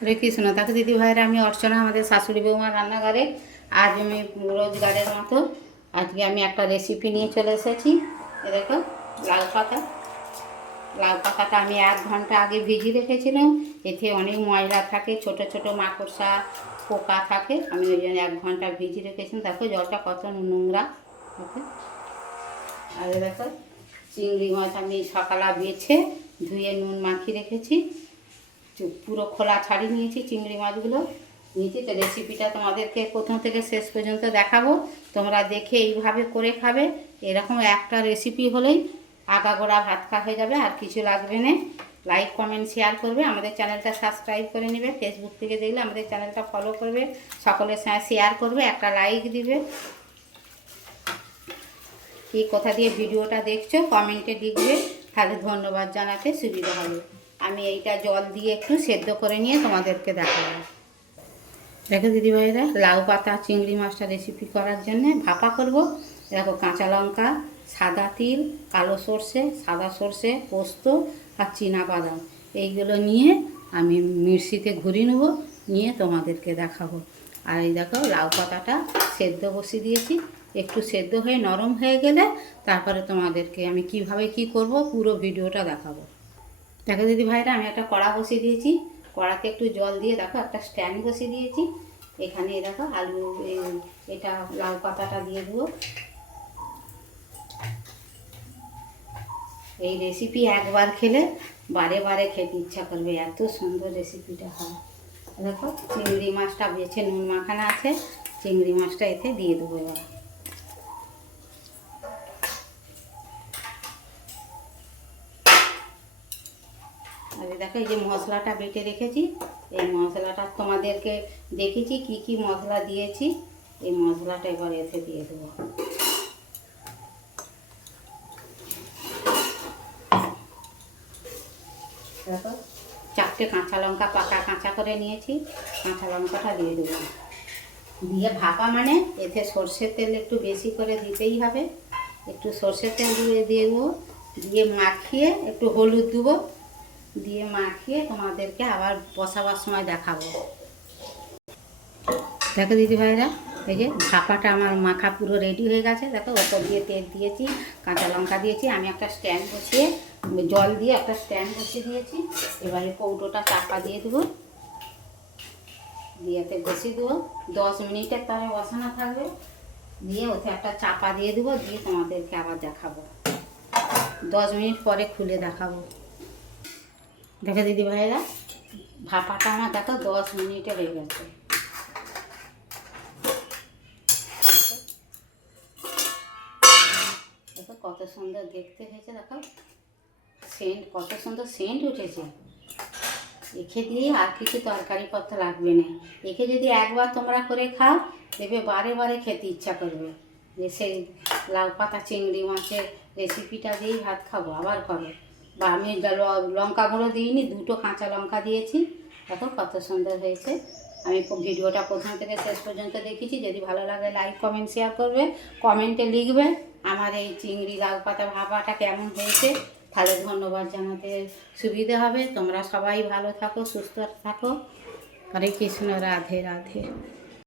হরে কৃষ্ণ। তাকে দিদি ভাইরা, আমি অর্চনা, আমাদের শাশুড়ি বৌমার রান্নাঘরে। আজ আমি রোজগারের মতো আজকে আমি একটা রেসিপি নিয়ে চলে এসেছি। এ দেখো, লাউ পাতা। লাউ পাতাটা আমি 1 ঘন্টা আগে ভিজিয়ে রেখেছিলাম। এতে অনেক ময়লা থাকে, ছোট ছোট মাকড়সা পোকা থাকে, আমি ওই জন্য 1 ঘন্টা ভিজিয়ে রেখেছিলাম। দেখো জলটা কত নোংরা। দেখো, আর দেখো চিংড়ি মাছ আমি সকালে বেছে ধুয়ে নুন মাখিয়ে রেখেছি। পুরো খোলা ছাড়িয়ে নিয়েছি চিংড়ি মাছগুলো নিয়েছি। তো রেসিপিটা তোমাদেরকে প্রথম থেকে শেষ পর্যন্ত দেখাবো, তোমরা দেখে এইভাবে করে খাবে। এরকম একটা রেসিপি হলেই আগাগোড়া ভাত খাওয়া হয়ে যাবে, আর কিছু লাগবে না। লাইক কমেন্ট শেয়ার করবে, আমাদের চ্যানেলটা সাবস্ক্রাইব করে নেবে। ফেসবুক থেকে দেখলে আমাদের চ্যানেলটা ফলো করবে, সকলের সঙ্গে শেয়ার করবে, একটা লাইক দিবে। কি কোথা দিয়ে ভিডিওটা দেখছো কমেন্টে লিখবে, তাহলে ধন্যবাদ জানাতে সুবিধা হবে। আমি এইটা জল দিয়ে একটু সেদ্ধ করে নিয়ে তোমাদেরকে দেখাবো। দেখো দিদিভাইরা, লাউ পাতা চিংড়ি মাছটা রেসিপি করার জন্যে ভাপা করব। দেখো কাঁচা লঙ্কা, সাদা তিল, কালো সর্ষে, সাদা সর্ষে, পোস্ত আর চীনাবাদাম এইগুলো নিয়ে আমি মিক্সিতে ঘুরিয়ে নেব, নিয়ে তোমাদেরকে দেখাবো। আর এই দেখো লাউ পাতাটা সেদ্ধ বসিয়ে দিয়েছি, একটু সেদ্ধ হয়ে নরম হয়ে গেলে তারপরে তোমাদেরকে আমি কিভাবে কি করব পুরো ভিডিওটা দেখাবো। দেখো দিদি ভাইরা, আমি একটা কড়া বসিয়ে দিয়েছি। কড়াতে একটু জল দিয়ে দেখো একটা স্ট্যান্ড বসিয়ে দিয়েছি। এখানে দেখো আলু, এটা লাউ পাতাটা দিয়ে দেবো। এই রেসিপি একবার খেলে বারে বারে খেতে ইচ্ছা করবে, এত সুন্দর রেসিপিটা হয়। দেখো চিংড়ি মাছটা বেছে নুন মাখানো আছে, চিংড়ি মাছটা এতে দিয়ে দেবো এবার। আর দেখো এই যে মশলাটা বেটে রেখেছি, এই মশলাটা তোমাদেরকে দেখেছি কি কি মশলা দিয়েছি, এই মশলাটা এবার এতে দিয়ে দেবো। দেখো 4টে কাঁচা লঙ্কা পাকা কাঁচা করে নিয়েছি, কাঁচা লঙ্কাটা দিয়ে দেবো। দিয়ে ভাপা মানে এতে সর্ষের তেল একটু বেশি করে দিতেই হবে, একটু সর্ষের তেল দিয়ে দেবো। দিয়ে মাখিয়ে একটু হলুদ দেবো, দিয়ে মাখিয়ে তোমাদেরকে আবার বসাবার সময় দেখাবো। দেখো দিদি ভাইরা, এই যে ভাপাটা আমার মাখা পুরো রেডি হয়ে গেছে। দেখো ওপর দিয়ে তেল দিয়েছি, কাঁচা লঙ্কা দিয়েছি, আমি একটা স্ট্যান্ড বসিয়ে জল দিয়ে একটা স্ট্যান্ড বসিয়ে দিয়েছি। এবারে কৌটোটা চাপা দিয়ে দেবো, দিয়েতে বসিয়ে দেবো। 10 মিনিটের তরে বসানো থাকবে, দিয়ে ওতে একটা চাপা দিয়ে দেবো, দিয়ে তোমাদেরকে আবার দেখাবো। 10 মিনিট পরে খুলে দেখাবো। দেখো দিদি ভাইরা, ভাপাটা আমার দেখো 10 মিনিটে হয়ে গেছে। দেখো কত সুন্দর দেখতে হয়েছে, দেখো সেন্ট কত সুন্দর সেন্ট উঠেছে। একে দিয়ে আর কিছু তরকারি পত্র লাগবে না। একে যদি একবার তোমরা করে খাও দেখবে বারে বারে খেতে ইচ্ছা করবে, যে সেই লাউ পাতা চিংড়ি মাছের রেসিপিটা দিয়েই ভাত খাবো, আবার খাবো। বা আমি লঙ্কা গুঁড়ো দিইনি, 2টো কাঁচা লঙ্কা দিয়েছি। দেখো কত সুন্দর হয়েছে। আমি ভিডিওটা প্রথম থেকে শেষ পর্যন্ত দেখেছি। যদি ভালো লাগে লাইক কমেন্ট শেয়ার করবে, কমেন্টে লিখবে আমার এই চিংড়ি লাউ পাতা ভাপাটা কেমন হয়েছে, তাহলে ধন্যবাদ জানাতে সুবিধা হবে। তোমরা সবাই ভালো থাকো, সুস্থ থাকো। হরে কৃষ্ণ, রাধে রাধে।